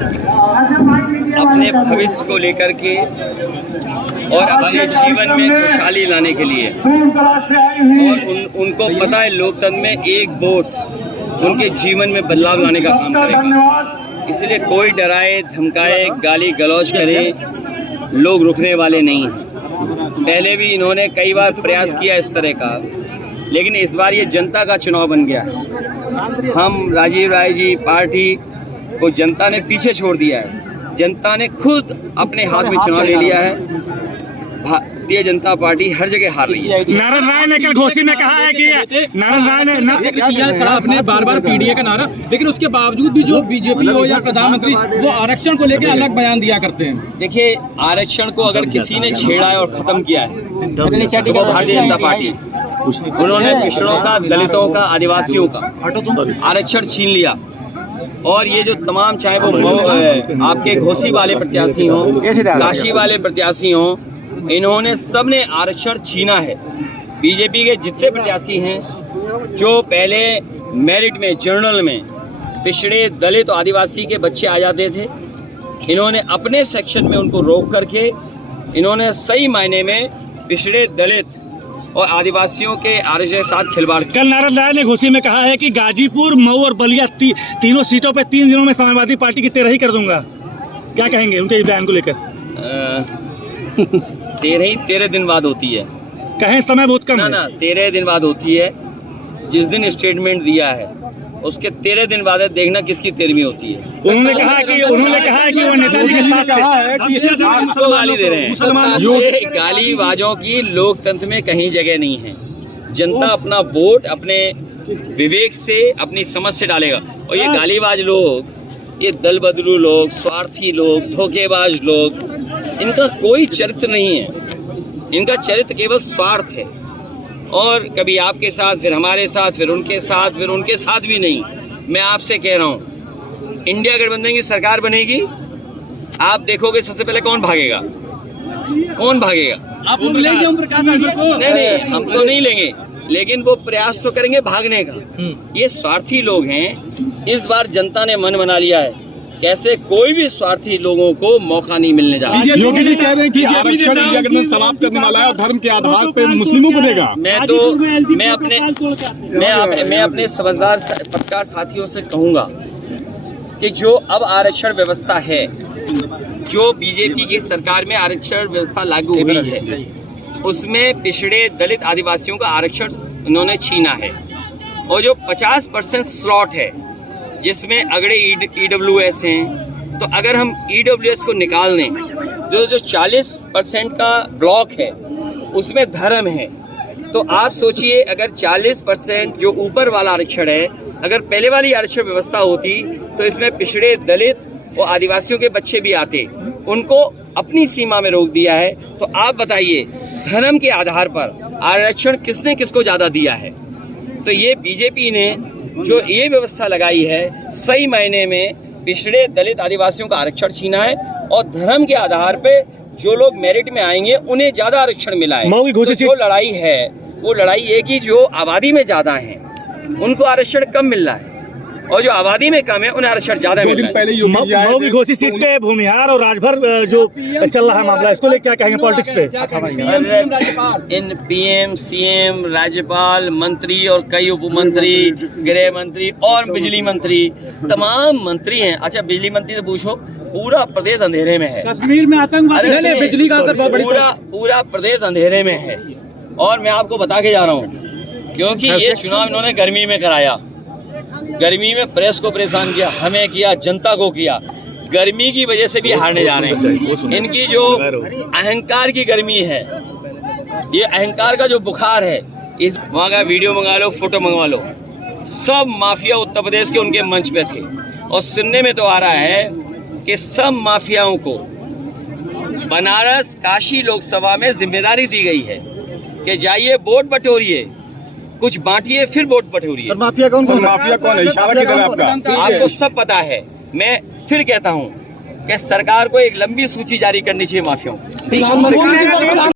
अपने भविष्य को लेकर के और अपने जीवन में खुशहाली लाने के लिए, और उनको पता है लोकतंत्र में एक वोट उनके जीवन में बदलाव लाने का काम करेगा। इसलिए कोई डराए धमकाए गाली गलौज करे, लोग रुकने वाले नहीं हैं। पहले भी इन्होंने कई बार प्रयास किया इस तरह का, लेकिन इस बार ये जनता का चुनाव बन गया है। हम राजीव राय जी पार्टी को जनता ने पीछे छोड़ दिया है। जनता ने खुद अपने हाथ में चुनाव ले लिया है। भारतीय जनता पार्टी हर जगह हार रही है। नारायण राय ने कल घोषी में कहा है कि नारायण राय ने किया अपने बार पीडीए का नारा, लेकिन उसके बावजूद भी जो बीजेपी हो या प्रधानमंत्री वो आरक्षण को लेकर अलग बयान दिया करते हैं। देखिए, आरक्षण को अगर किसी ने छेड़ा है और खत्म किया है तो वो भारतीय जनता पार्टी। उन्होंने पिछड़ों का, दलितों का, आदिवासियों का आरक्षण छीन लिया। और ये जो तमाम, चाहे वो आपके घोसी वाले प्रत्याशी हों, काशी वाले प्रत्याशी हों, इन्होंने सबने आरक्षण छीना है। बीजेपी के जितने प्रत्याशी हैं जो पहले मेरिट में, जर्नल में पिछड़े, दलित और आदिवासी के बच्चे आ जाते थे, इन्होंने अपने सेक्शन में उनको रोक करके इन्होंने सही मायने में पिछड़े, दलित और आदिवासियों के आरक्षण के साथ खिलवाड़। कल नारायण राय ने घोषी में कहा है कि गाजीपुर, मऊ और बलिया तीनों सीटों पे 3 दिनों में समाजवादी पार्टी की 13 ही कर दूंगा। क्या कहेंगे उनके बयान को लेकर? 13 दिन बाद होती है। कहें समय बहुत कम है। ना 13 दिन बाद होती है। जिस दिन स्टेटमेंट दिया है उसके 13 दिन बाद देखना किसकी 13वीं होती है। उन्होंने कहा कि वो नेताजी के साथ किसको गाली दे रहे हैं? ये गालीबाजों की लोकतंत्र में कहीं जगह नहीं है। जनता अपना वोट अपने विवेक से, अपनी समझ से डालेगा। और ये गालीबाज लोग, ये दल बदलू लोग, स्वार्थी लोग, धोखेबाज लोग, इनका कोई चरित्र नहीं है। इनका चरित्र केवल स्वार्थ है। और कभी आपके साथ, फिर हमारे साथ, फिर उनके साथ, फिर उनके साथ भी नहीं। मैं आपसे कह रहा हूँ, इंडिया गठबंधन की सरकार बनेगी, आप देखोगे सबसे पहले कौन भागेगा? कौन भागेगा? आप लोग लेंगे ओम प्रकाश राजभर को? नहीं, हम तो नहीं लेंगे, लेकिन वो प्रयास तो करेंगे भागने का। ये स्वार्थी लोग हैं। इस बार जनता ने मन बना लिया है, कैसे कोई भी स्वार्थी लोगों को मौका नहीं मिलने जा रहा। योगी जी कह रहे हैं कि आरक्षण इंडिया गठबंधन समाप्त करने वाला है और धर्म के आधार पर मुस्लिमों को देगा। मैं अपने समझदार पत्रकार साथियों से कहूंगा कि जो अब आरक्षण व्यवस्था है, जो बीजेपी की सरकार में आरक्षण व्यवस्था लागू हुई है, उसमें पिछड़े, दलित, आदिवासियों का आरक्षण उन्होंने छीना है। और जो 50% स्लॉट है जिसमें अगड़े EWS हैं, तो अगर हम EWS को निकाल दें, जो 40% का ब्लॉक है उसमें धर्म है, तो आप सोचिए अगर 40% जो ऊपर वाला आरक्षण है, अगर पहले वाली आरक्षण व्यवस्था होती तो इसमें पिछड़े, दलित और आदिवासियों के बच्चे भी आते। उनको अपनी सीमा में रोक दिया है। तो आप बताइए, धर्म के आधार पर आरक्षण किसने किसको ज़्यादा दिया है? तो ये बीजेपी ने जो ये व्यवस्था लगाई है, सही मायने में पिछड़े, दलित, आदिवासियों का आरक्षण छीना है। और धर्म के आधार पे जो लोग मेरिट में आएंगे उन्हें ज्यादा आरक्षण मिला है। तो जो लड़ाई है वो लड़ाई है कि जो आबादी में ज्यादा हैं उनको आरक्षण कम मिल रहा है, और जो आबादी में कम है उन्हें आरक्षण ज्यादा मिल रहा है। मऊ की घोसी सीट पे भूमिहार और राजभर जो चल रहा है मामला, इसको लेकर क्या कहेंगे पॉलिटिक्स पे? इन PM, CM, राज्यपाल, मंत्री और कई उपमंत्री, गृह मंत्री और बिजली मंत्री, तमाम मंत्री हैं। अच्छा, बिजली मंत्री से पूछो, पूरा प्रदेश अंधेरे में है। कश्मीर में आतंकवादी, बिजली का असर बहुत बड़ा, पूरा प्रदेश अंधेरे में है। और मैं आपको बता के जा रहा हूँ, क्योंकि ये चुनाव इन्होंने गर्मी में कराया। गर्मी में प्रेस को परेशान किया, हमें किया, जनता को किया। गर्मी की वजह से भी हारने जा रहे हैं। इनकी जो अहंकार की गर्मी है, ये अहंकार का जो बुखार है, इस वहाँ का वीडियो मंगा लो, फोटो मंगवा लो, सब माफिया उत्तर प्रदेश के उनके मंच पे थे। और सुनने में तो आ रहा है कि सब माफियाओं को बनारस, काशी लोकसभा में जिम्मेदारी दी गई है कि जाइए वोट बटोरिए, कुछ बांटिए, फिर वोट बटोरिए। माफिया कौन है? इशारा किधर है आपका? आपको सब पता है। मैं फिर कहता हूँ कि सरकार को एक लंबी सूची जारी करनी चाहिए माफियाओं की।